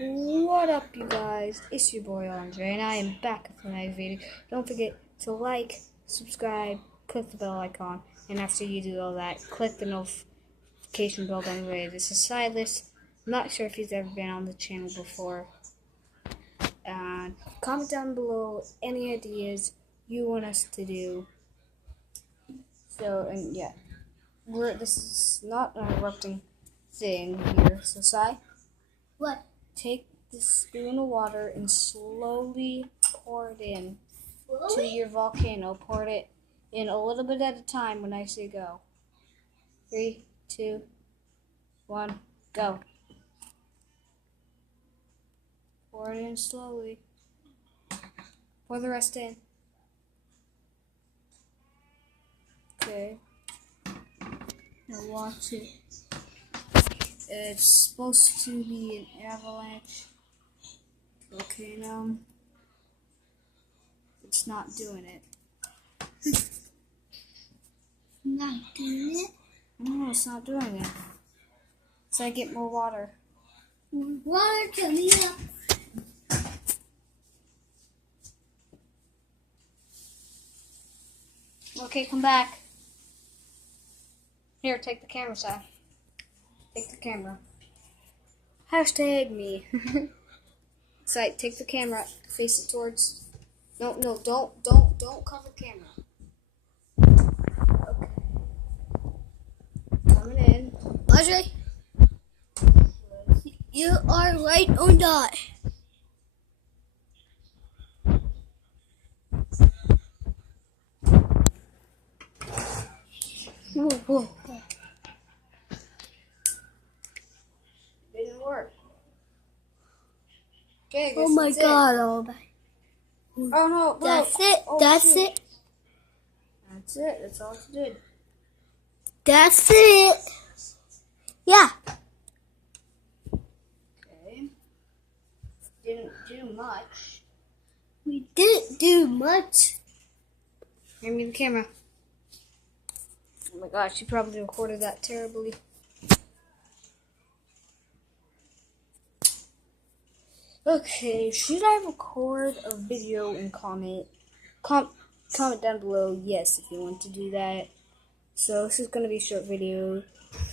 What up, you guys? It's your boy Andre, and I am back with another video. Don't forget to like, subscribe, click the bell icon, and after you do all that, click the notification bell down the way. This is Silas. I'm not sure if he's ever been on the channel before. Comment down below any ideas you want us to do. So, and yeah, this is not an erupting thing here. So, What? Take the spoon of water and slowly pour it in to your volcano. Pour it in a little bit at a time when I say go. 3, 2, 1, go. Pour it in slowly. Pour the rest in. Okay. Now watch it. It's supposed to be an avalanche volcano. It's not doing it. Not doing it? No, it's not doing it. So I get more water. Water coming up. Okay, come back. Here, take the camera side. Take the camera. Hashtag me. So take the camera, face it towards. No, don't cover the camera. Okay. Coming in. Audrey, you are right on dot. Whoa. Didn't work. Okay, I guess Oh my that's God, it. all that. Oh no, bro. That's it. Oh, That's shoot. it. That's it. That's all it did. That's it. Yeah. Okay. Didn't do much. We didn't do much. Hand me the camera. Oh my gosh, you probably recorded that terribly. Okay, should I record a video and comment down below yes if you want to do that. So this is gonna be a short video.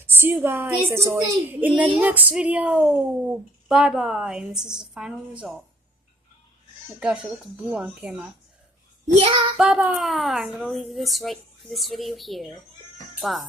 See you guys as always in the next video. Bye bye. And this is the final result. Oh my gosh, it looks blue on camera. Yeah. Bye bye. I'm gonna leave this video here. Bye.